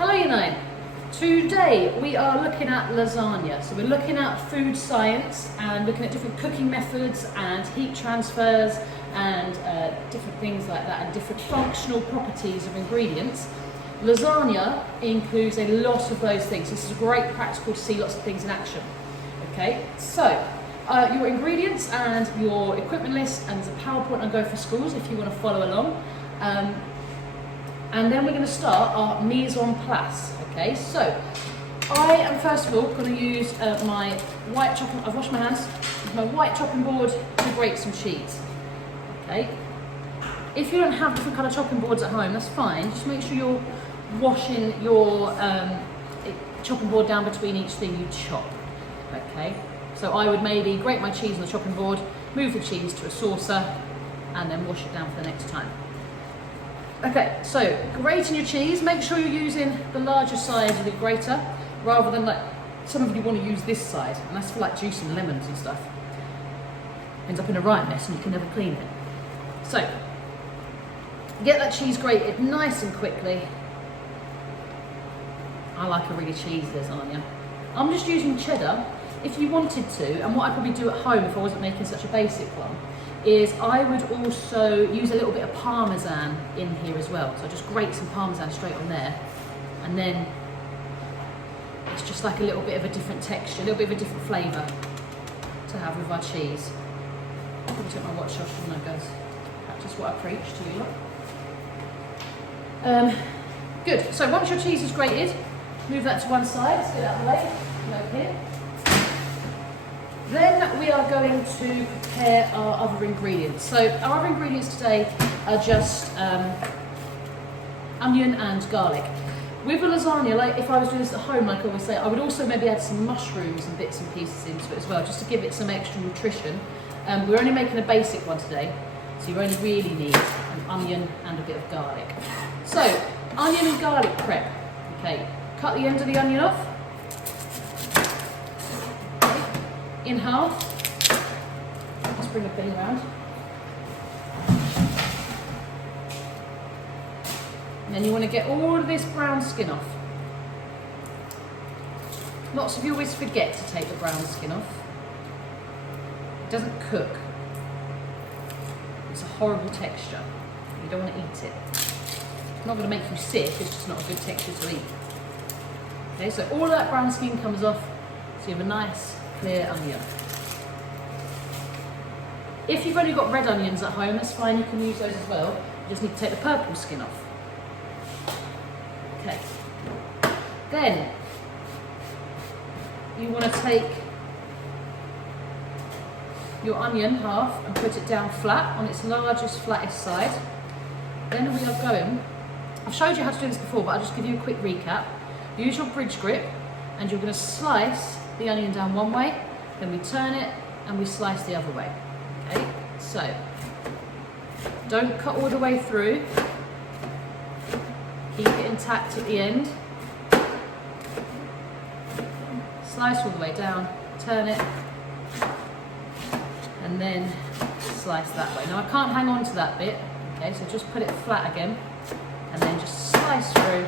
Hello Unite. Today we are looking at lasagna. So we're looking at food science and looking at different cooking methods and heat transfers and different things like that and different functional properties of ingredients. Lasagna includes a lot of those things. This is great practical to see lots of things in action. Okay, so your ingredients and your equipment list, and there's a PowerPoint on Go for Schools if you want to follow along. And then we're going to start our mise en place. Okay, so I am first of all going to use my white chopping. I've washed my hands with my white chopping board to grate some cheese. Okay, if you don't have different kind of chopping boards at home, that's fine. Just make sure you're washing your chopping board down between each thing you chop. Okay, so I would maybe grate my cheese on the chopping board, move the cheese to a saucer, and then wash it down for the next time. Okay, so grating your cheese, make sure you're using the larger size of the grater rather than like some of you want to use this side, and that's for like juicing lemons and stuff. Ends up in a right mess and you can never clean it. So get that cheese grated nice and quickly. I like a really cheesy lasagna. I'm just using cheddar. If you wanted to, and what I'd probably do at home if I wasn't making such a basic one, is I would also use a little bit of parmesan in here as well. So I just grate some parmesan straight on there, and then it's just like a little bit of a different texture, a little bit of a different flavour to have with our cheese. I'm going to take my watch off and that goes. Practice what I preach to you. Good, so once your cheese is grated, move that to one side, let's get it out of the way, over here. Then we are going to prepare our other ingredients. So our other ingredients today are just onion and garlic. With a lasagna, like if I was doing this at home, like I always say, I would also maybe add some mushrooms and bits and pieces into it as well, just to give it some extra nutrition. We're only making a basic one today, so you only really need an onion and a bit of garlic. So, onion and garlic prep. Okay, cut the end of the onion off. In half. Let's bring the thing around. And then you want to get all of this brown skin off. Lots of you always forget to take the brown skin off. It doesn't cook. It's a horrible texture. You don't want to eat it. It's not going to make you sick, it's just not a good texture to eat. Okay, so all of that brown skin comes off, so you have a nice clear onion. If you've only got red onions at home, that's fine, you can use those as well. You just need to take the purple skin off. Okay. Then you want to take your onion half and put it down flat on its largest, flattest side. Then we are going, I've showed you how to do this before, but I'll just give you a quick recap. Use your bridge grip and you're going to slice the onion down one way, then we turn it and we slice the other way. Okay, so don't cut all the way through, keep it intact at the end, slice all the way down, turn it, and then slice that way. Now I can't hang on to that bit, okay, so just put it flat again and then just slice through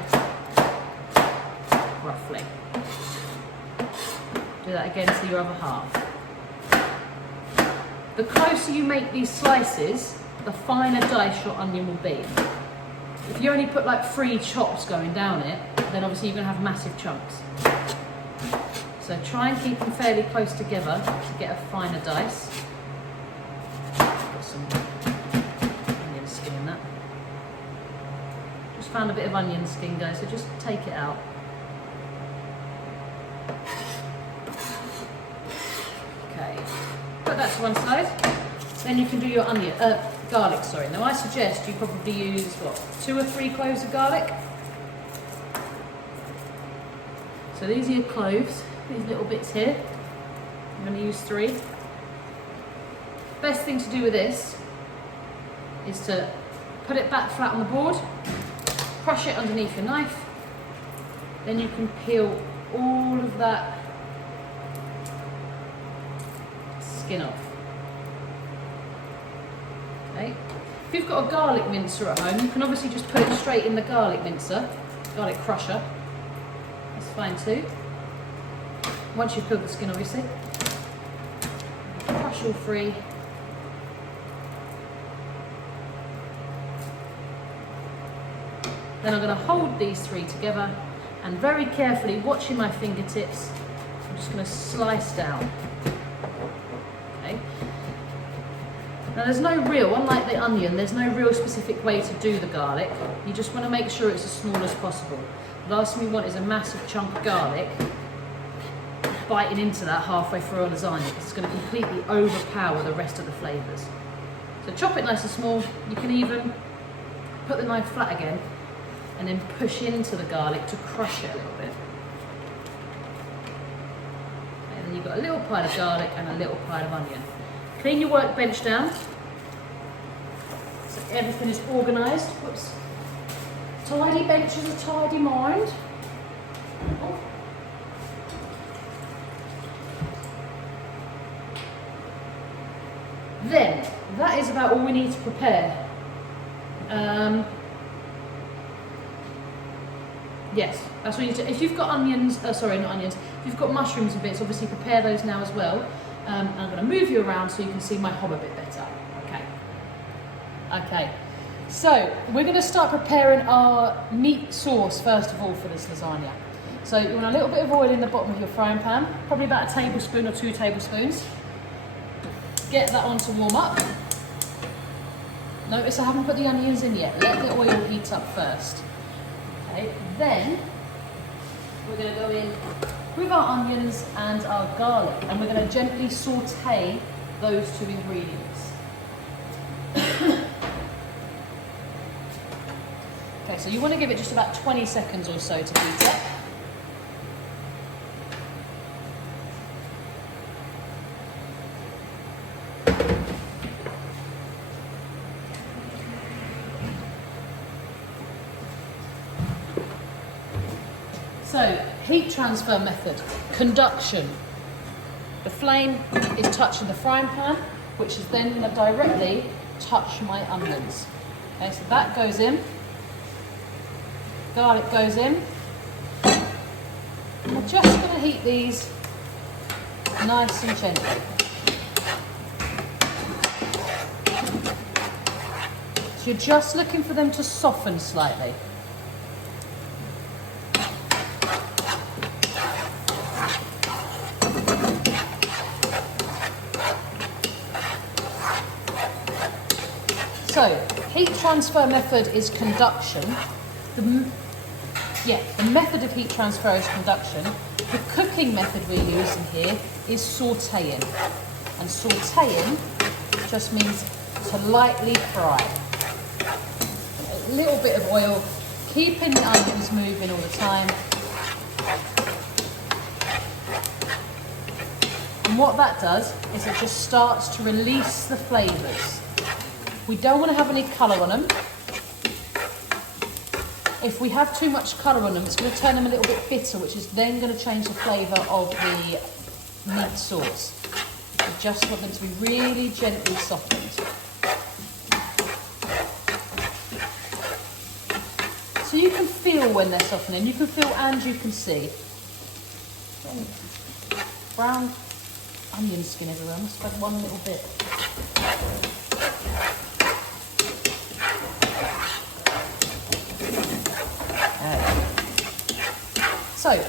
roughly. Do that again to your other half. The closer you make these slices, the finer dice your onion will be. If you only put like 3 chops going down it, then obviously you're going to have massive chunks. So try and keep them fairly close together to get a finer dice. Put some onion skin in that. Just found a bit of onion skin, guys, so just take it out. Put that to one side, then you can do your garlic, sorry. Now I suggest you probably use, 2 or 3 cloves of garlic. So these are your cloves, these little bits here. I'm going to use 3. Best thing to do with this is to put it back flat on the board, crush it underneath your knife, then you can peel all of that skin off. Okay. If you've got a garlic mincer at home, you can obviously just put it straight in the garlic mincer, garlic crusher, That's fine too. Once you've peeled the skin, obviously. Crush all three. Then I'm going to hold these three together and very carefully, watching my fingertips, I'm just going to slice down. Okay. Now there's no real, unlike the onion, there's no real specific way to do the garlic. You just want to make sure it's as small as possible. The last thing we want is a massive chunk of garlic biting into that halfway through a lasagna, because it's going to completely overpower the rest of the flavours. So chop it nice and small. You can even put the knife flat again and then push into the garlic to crush it a little bit. And then you've got a little pile of garlic and a little pile of onion. Clean your workbench down so everything is organised. Whoops. Tidy bench is a tidy mind. Oh. Then, that is about all we need to prepare. Yes, that's what you do. If you've got onions, sorry, not onions, if you've got mushrooms and bits, obviously prepare those now as well. I'm going to move you around so you can see my hob a bit better. Okay, so we're going to start preparing our meat sauce first of all for this lasagna. So you want a little bit of oil in the bottom of your frying pan, probably about a tablespoon or 2 tablespoons. Get that on to warm up. Notice I haven't put the onions in yet. Let the oil heat up first. Okay, then we're going to go in with our onions and our garlic, and we're going to gently saute those 2 ingredients. Okay, so you want to give it just about 20 seconds or so to heat up. So, heat transfer method, conduction. The flame is touching the frying pan, which is then going to directly touch my onions. Okay, so that goes in, garlic goes in. And we're just going to heat these nice and gently. So you're just looking for them to soften slightly. So, heat transfer method is conduction. The method of heat transfer is conduction. The cooking method we're using here is sauteing. And sauteing just means to lightly fry. A little bit of oil, keeping the onions moving all the time. And what that does is it just starts to release the flavours. We don't want to have any colour on them. If we have too much colour on them, it's going to turn them a little bit bitter, which is then going to change the flavour of the meat sauce. We just want them to be really gently softened. So you can feel when they're softening, you can feel and you can see. Brown onion skin everywhere, I must have had one little bit. So,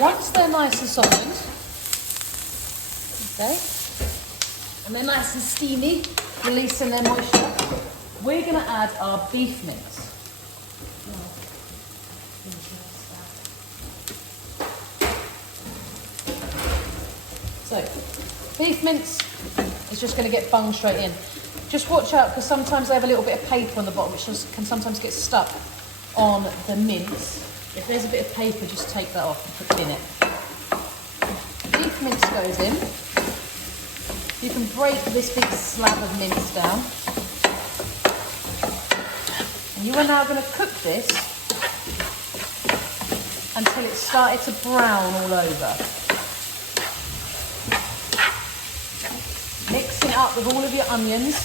once they're nice and softened, okay, and they're nice and steamy, releasing their moisture, we're going to add our beef mince. So, beef mince is just going to get bunged straight in. Just watch out, because sometimes they have a little bit of paper on the bottom, which can sometimes get stuck on the mince. If there's a bit of paper, just take that off and put it in it. Beef mince goes in. You can break this big slab of mince down. And you are now going to cook this until it's started to brown all over. Mix it up with all of your onions.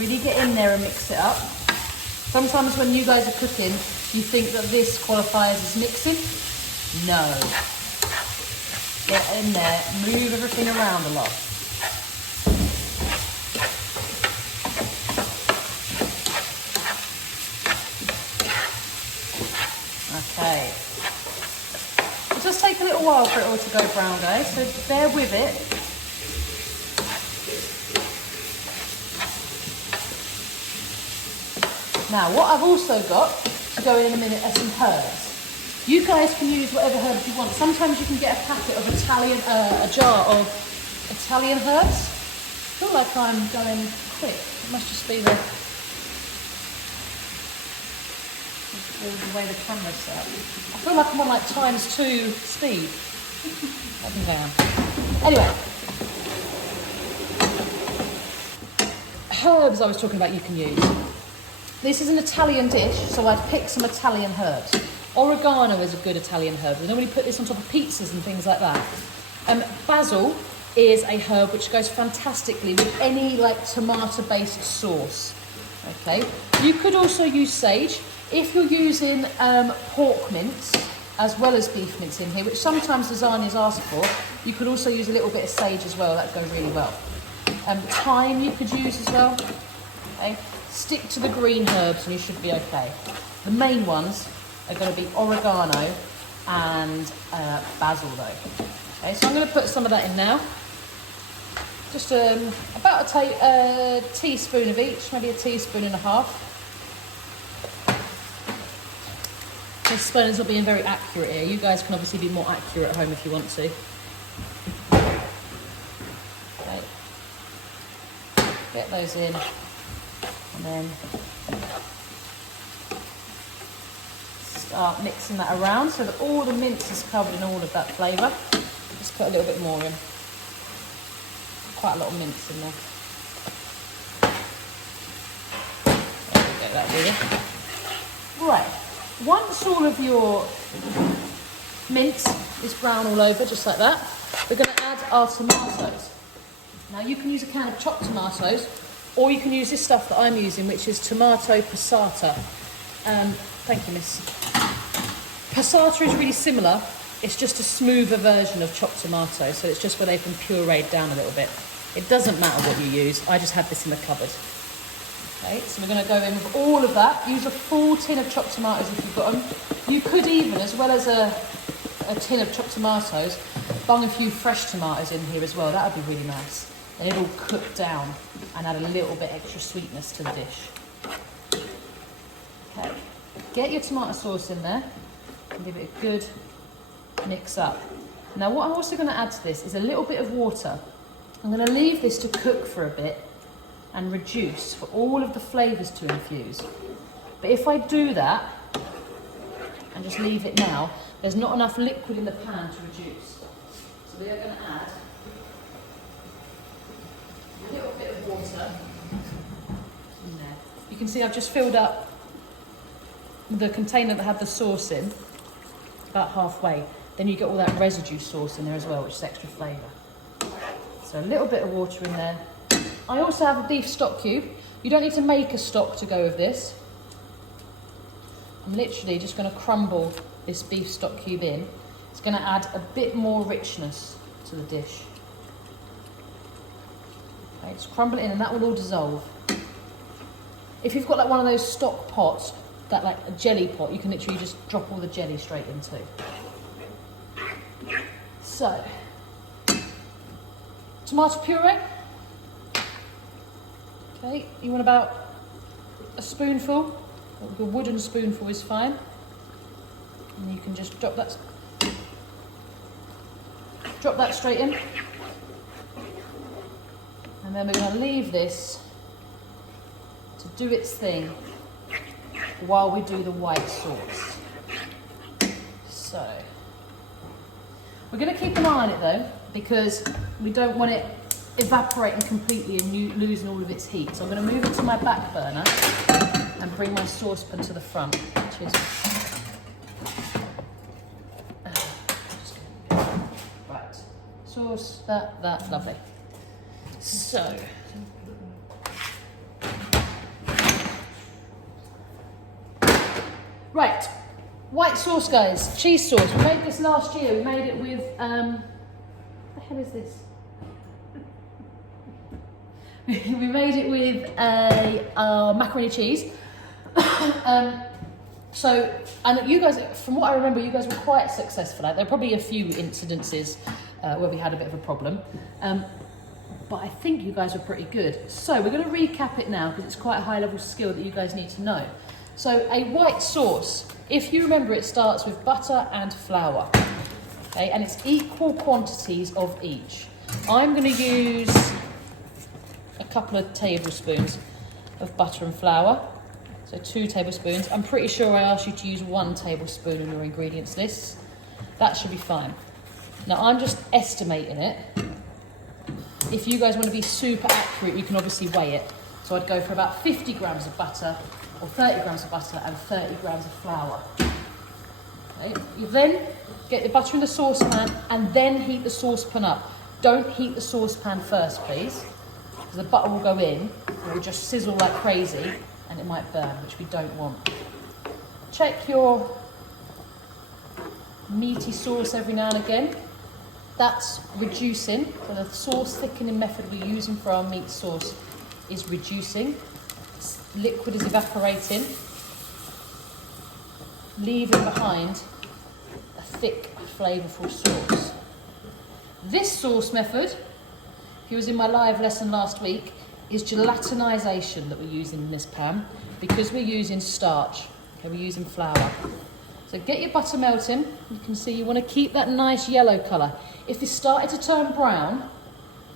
Really get in there and mix it up. Sometimes when you guys are cooking, you think that this qualifies as mixing. No. Get in there, move everything around a lot. Okay. It does take a little while for it all to go brown, guys, so bear with it. Now, what I've also got to go in a minute are some herbs. You guys can use whatever herbs you want. Sometimes you can get a packet of a jar of Italian herbs. I feel like I'm going quick. It must just be the way the camera's set up. I feel like I'm on like ×2 speed. Up and down. Anyway. Herbs I was talking about you can use. This is an Italian dish, so I'd pick some Italian herbs. Oregano is a good Italian herb. We normally put this on top of pizzas and things like that. Basil is a herb which goes fantastically with any like tomato-based sauce. Okay. You could also use sage. If you're using pork mince as well as beef mince in here, which sometimes lasagnas ask for, you could also use a little bit of sage as well. That'd go really well. Thyme you could use as well. Okay. Stick to the green herbs and you should be okay. The main ones are going to be oregano and basil though. Okay, so I'm going to put some of that in now. Just about a teaspoon of each, maybe a teaspoon and a half. This spoon is not being very accurate here. You guys can obviously be more accurate at home if you want to. Okay. Get those in. And then start mixing that around so that all the mince is covered in all of that flavour. Just put a little bit more in. Quite a lot of mince in there. There we go, that'll be it. Right, once all of your mince is brown all over, just like that, we're going to add our tomatoes. Now you can use a can of chopped tomatoes, or you can use this stuff that I'm using, which is tomato passata. Thank you, miss. Passata is really similar. It's just a smoother version of chopped tomato, so it's just where they've been pureed down a little bit. It doesn't matter what you use. I just have this in the cupboard. Okay, so we're going to go in with all of that. Use a full tin of chopped tomatoes if you've got them. You could even, as well as a tin of chopped tomatoes, bung a few fresh tomatoes in here as well. That would be really nice. And it'll cook down and add a little bit extra sweetness to the dish. Okay, get your tomato sauce in there and give it a good mix up. Now what I'm also going to add to this is a little bit of water. I'm going to leave this to cook for a bit and reduce for all of the flavours to infuse. But if I do that and just leave it now, there's not enough liquid in the pan to reduce. So we are going to add a little bit of water in there. You can see I've just filled up the container that had the sauce in about halfway. Then you get all that residue sauce in there as well, which is extra flavour. So a little bit of water in there. I also have a beef stock cube. You don't need to make a stock to go with this. I'm literally just going to crumble this beef stock cube in. It's going to add a bit more richness to the dish. Okay, just crumble it in and that will all dissolve. If you've got like one of those stock pots, that like a jelly pot, you can literally just drop all the jelly straight into. So, tomato puree. Okay, you want about a spoonful. A wooden spoonful is fine. And you can just drop that straight in. And then we're going to leave this to do its thing while we do the white sauce. So, we're going to keep an eye on it though, because we don't want it evaporating completely and losing all of its heat. So I'm going to move it to my back burner and bring my saucepan to the front, which is right. Sauce, that, lovely. So, right, White sauce, guys, cheese sauce. We made this last year. We made it with, what the hell is this? We made it with a macaroni cheese. And you guys, from what I remember, you guys were quite successful at it. There were probably a few incidences where we had a bit of a problem. But I think you guys were pretty good. So we're going to recap it now because it's quite a high level skill that you guys need to know. So a white sauce, if you remember, it starts with butter and flour. Okay, and it's equal quantities of each. I'm going to use a couple of tablespoons of butter and flour. So 2 tablespoons. I'm pretty sure I asked you to use 1 tablespoon in your ingredients list. That should be fine. Now I'm just estimating it. If you guys want to be super accurate, you can obviously weigh it. So I'd go for about 50 grams of butter or 30 grams of butter and 30 grams of flour. Okay. You then get the butter in the saucepan and then heat the saucepan up. Don't heat the saucepan first, please, because the butter will go in, it will just sizzle like crazy and it might burn, which we don't want. Check your meaty sauce every now and again. That's reducing, so the sauce thickening method we're using for our meat sauce is reducing. Liquid is evaporating, leaving behind a thick, flavourful sauce. This sauce method, if you was in my live lesson last week, is gelatinisation that we're using in this pan because we're using starch, okay, we're using flour. So get your butter melting. You can see you want to keep that nice yellow colour. If it's started to turn brown,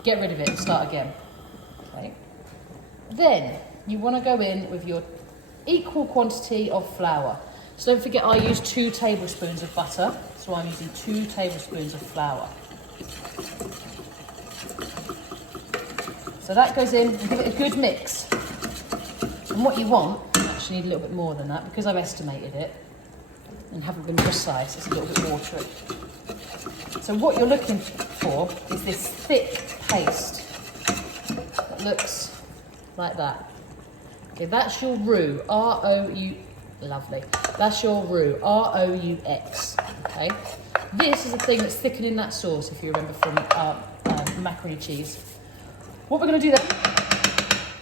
get rid of it and start again. Okay. Then you want to go in with your equal quantity of flour. So don't forget I use 2 tablespoons of butter, so I'm using 2 tablespoons of flour. So that goes in and give it a good mix. And what you want, you actually need a little bit more than that because I've estimated it and haven't been precise, it's a little bit watery. So what you're looking for is this thick paste that looks like that. Okay, that's your roux, R-O-U, lovely. That's your roux, R-O-U-X, okay? This is the thing that's thickening that sauce, if you remember from macaroni cheese. What we're going to do then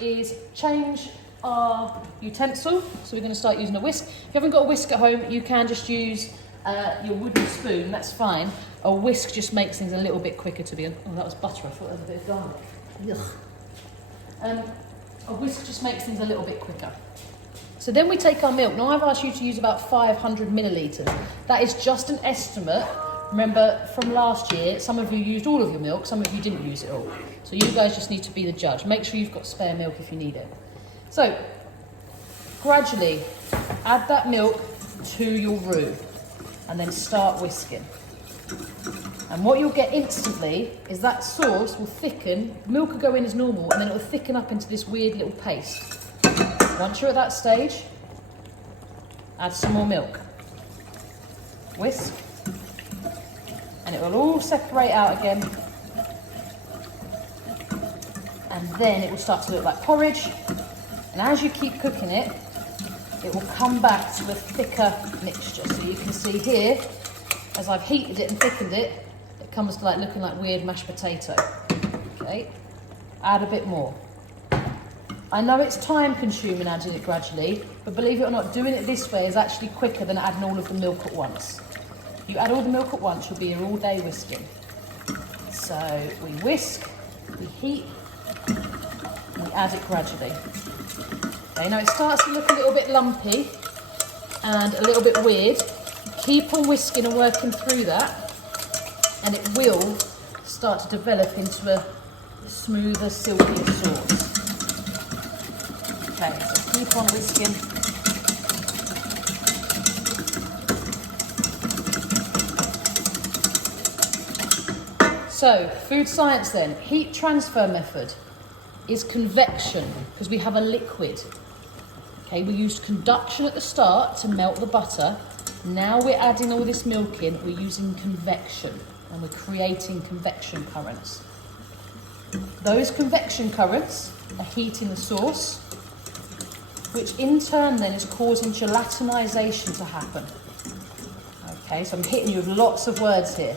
is change our utensil. So we're going to start using a whisk. If you haven't got a whisk at home, you can just use your wooden spoon, that's fine. A whisk just makes things a little bit quicker to be honest. Oh, that was butter, I thought that was a bit of garlic. Ugh. A whisk just makes things a little bit quicker. So then we take our milk. Now I've asked you to use about 500 millilitres. That is just an estimate. Remember from last year, some of you used all of your milk, some of you didn't use it all. So you guys just need to be the judge. Make sure you've got spare milk if you need it. So gradually add that milk to your roux and then start whisking. And what you'll get instantly is that sauce will thicken, milk will go in as normal, and then it will thicken up into this weird little paste. Once you're at that stage, add some more milk. Whisk. And it will all separate out again. And then it will start to look like porridge. And as you keep cooking it, it will come back to a thicker mixture. So you can see here, as I've heated it and thickened it, it comes to like looking like weird mashed potato. Okay, add a bit more. I know it's time consuming adding it gradually, but believe it or not, doing it this way is actually quicker than adding all of the milk at once. You add all the milk at once, you'll be here all day whisking. So we whisk, we heat, and we add it gradually. Okay, now it starts to look a little bit lumpy and a little bit weird. Keep on whisking and working through that, and it will start to develop into a smoother, silkier sauce. Okay, so keep on whisking. So, food science then, heat transfer method is convection because we have a liquid. Okay, we used conduction at the start to melt the butter. Now we're adding all this milk in, we're using convection and we're creating convection currents. Those convection currents are heating the sauce, which in turn then is causing gelatinisation to happen. Okay, so I'm hitting you with lots of words here.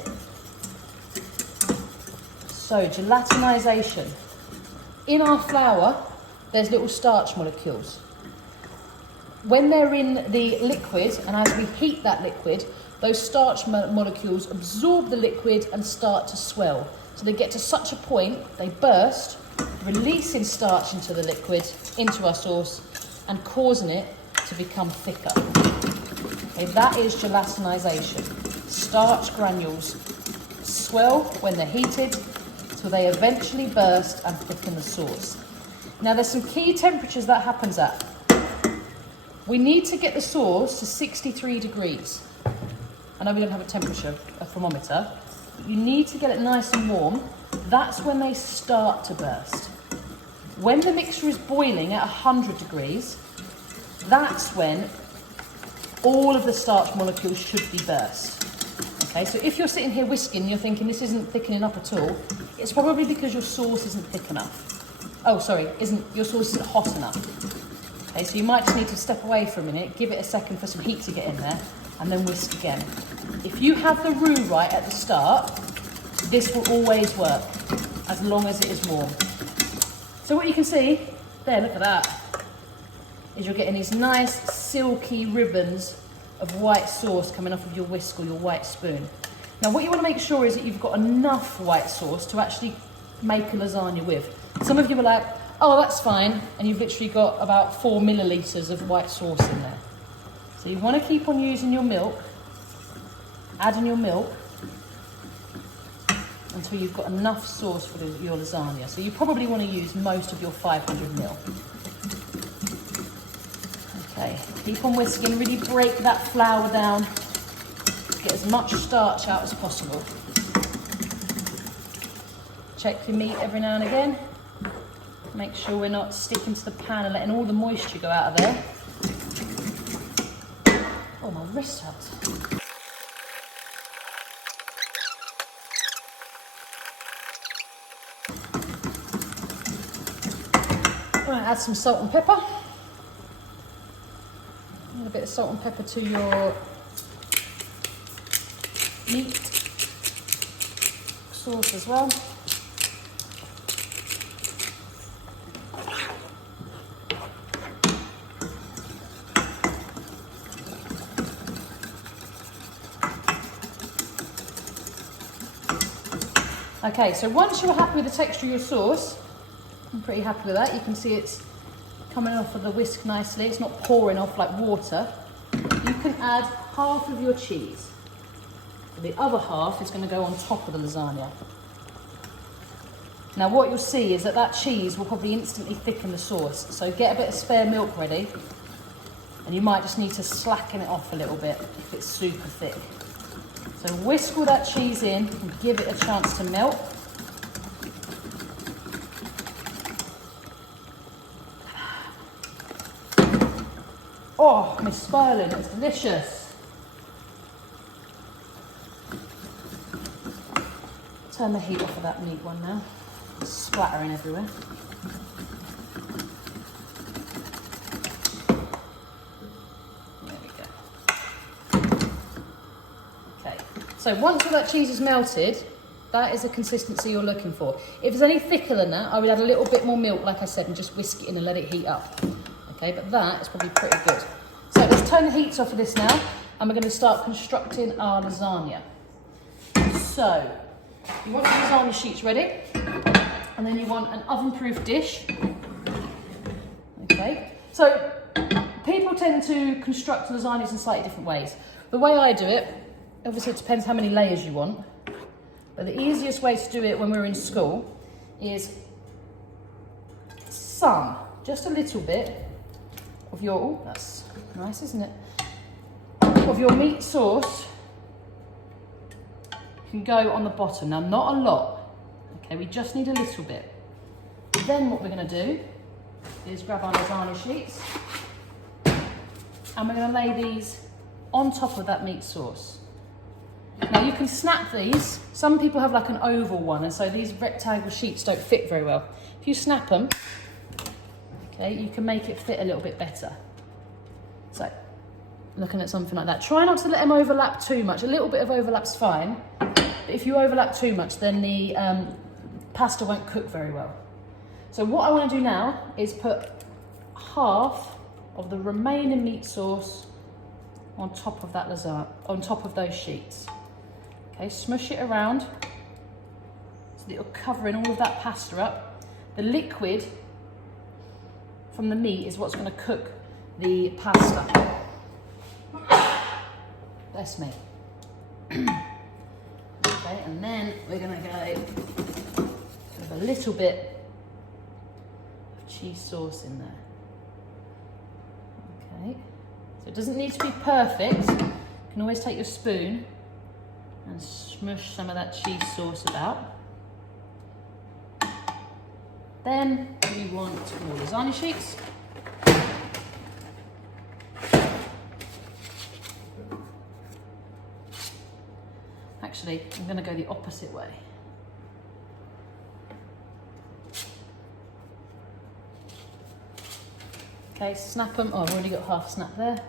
So, gelatinization. In our flour, there's little starch molecules. When they're in the liquid, and as we heat that liquid, those starch molecules absorb the liquid and start to swell. So they get to such a point, they burst, releasing starch into the liquid, into our sauce, and causing it to become thicker. Okay, that is gelatinization. Starch granules swell when they're heated, so they eventually burst and thicken the sauce. Now there's some key temperatures that happens at. We need to get the sauce to 63 degrees. I know we don't have a temperature, a thermometer, but you need to get it nice and warm. That's when they start to burst. When the mixture is boiling at 100 degrees, that's when all of the starch molecules should be burst. Okay, so if you're sitting here whisking and you're thinking this isn't thickening up at all, it's probably because your sauce isn't thick enough. Oh, sorry, your sauce isn't hot enough. Okay, so you might just need to step away for a minute, give it a second for some heat to get in there, and then whisk again. If you have the roux right at the start, this will always work, as long as it is warm. So what you can see, there, look at that, is you're getting these nice silky ribbons of white sauce coming off of your whisk or your white spoon. Now what you want to make sure is that you've got enough white sauce to actually make a lasagna with. Some of you are like, oh that's fine, and you've literally got about 4 millilitres of white sauce in there. So you want to keep on using your milk, adding your milk, until you've got enough sauce for your lasagna. So you probably want to use most of your 500 ml. Okay, keep on whisking, really break that flour down, get as much starch out as possible. Check your meat every now and again. Make sure we're not sticking to the pan and letting all the moisture go out of there. Oh, my wrist hurts. Right, add some salt and pepper. Add a bit of salt and pepper to your meat sauce as well. Okay, so once you're happy with the texture of your sauce, I'm pretty happy with that. You can see it's coming off of the whisk nicely. It's not pouring off like water. You can add half of your cheese. The other half is going to go on top of the lasagna. Now what you'll see is that that cheese will probably instantly thicken the sauce. So get a bit of spare milk ready, and you might just need to slacken it off a little bit if it's super thick. So whisk all that cheese in and give it a chance to melt. Oh, Miss Sperling, it's delicious. Turn the heat off of that meat one now. It's splattering everywhere. So once all that cheese is melted, that is the consistency you're looking for. If it's any thicker than that, I would add a little bit more milk, like I said, and just whisk it in and let it heat up. Okay, but that is probably pretty good. So let's turn the heat off of this now, and we're going to start constructing our lasagna. So, you want your lasagna sheets ready, and then you want an oven-proof dish. Okay, so people tend to construct lasagnas in slightly different ways. The way I do it, obviously it depends how many layers you want, but the easiest way to do it when we're in school is just a little bit of your, oh, that's nice, isn't it? Of your meat sauce can go on the bottom. Now, not a lot, okay, we just need a little bit. Then what we're gonna do is grab our lasagna sheets, and we're gonna lay these on top of that meat sauce. Now you can snap these. Some people have like an oval one, and so these rectangle sheets don't fit very well. If you snap them, okay, you can make it fit a little bit better. So looking at something like that. Try not to let them overlap too much. A little bit of overlap's fine, but if you overlap too much, then the pasta won't cook very well. So what I want to do now is put half of the remaining meat sauce on top of that lasagna, on top of those sheets. Okay, smush it around so that you're covering all of that pasta up. The liquid from the meat is what's going to cook the pasta. Bless me. Okay, and then we're going to go with a little bit of cheese sauce in there. Okay, so it doesn't need to be perfect. You can always take your spoon and smush some of that cheese sauce about. Then you want more lasagna sheets. Actually, I'm going to go the opposite way. Okay, snap them. Oh, I've already got half snap there.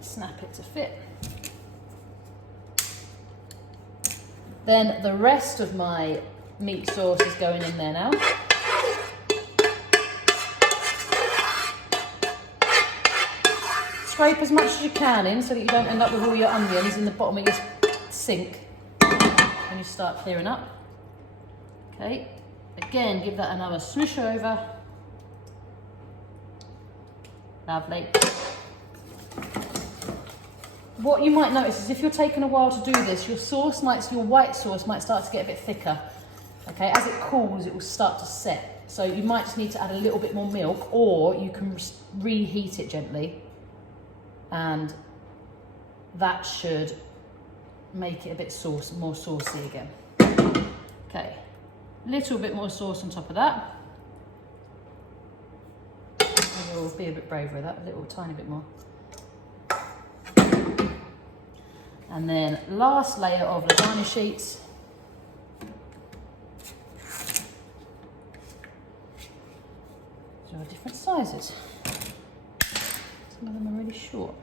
Snap it to fit. Then the rest of my meat sauce is going in there now. Scrape as much as you can in so that you don't end up with all your onions in the bottom of your sink when you start clearing up. Okay, again, give that another smush over. Lovely. What you might notice is if you're taking a while to do this, your white sauce might start to get a bit thicker. Okay, as it cools, it will start to set. So you might just need to add a little bit more milk, or you can reheat it gently, and that should make it a bit more saucy again. Okay, little bit more sauce on top of that. We'll be a bit braver with that, a little tiny bit more. And then last layer of lasagna sheets. These are different sizes. Some of them are really short.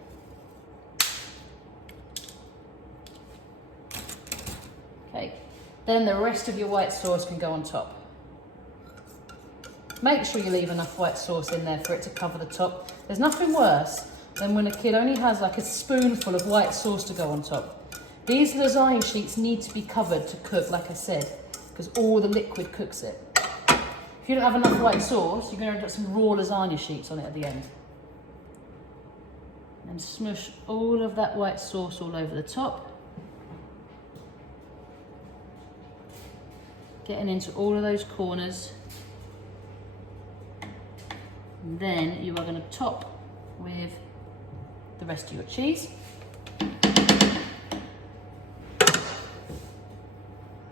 Okay, then the rest of your white sauce can go on top. Make sure you leave enough white sauce in there for it to cover the top. There's nothing worse than when a kid only has like a spoonful of white sauce to go on top. These lasagna sheets need to be covered to cook, like I said, because all the liquid cooks it. If you don't have enough white sauce, you're going to end up with some raw lasagna sheets on it at the end. And smush all of that white sauce all over the top. Getting into all of those corners. And then you are going to top with the rest of your cheese.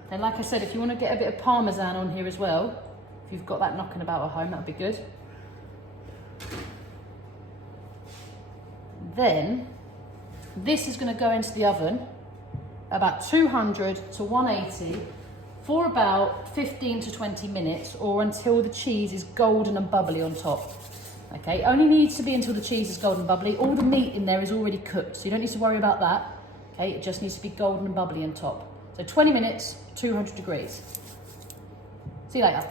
And like I said, if you want to get a bit of Parmesan on here as well, if you've got that knocking about at home, that would be good. Then this is going to go into the oven about 200 to 180 for about 15 to 20 minutes, or until the cheese is golden and bubbly on top. Okay, it only needs to be until the cheese is golden and bubbly. All the meat in there is already cooked, so you don't need to worry about that. Okay, it just needs to be golden and bubbly on top. So 20 minutes, 200 degrees. See you later.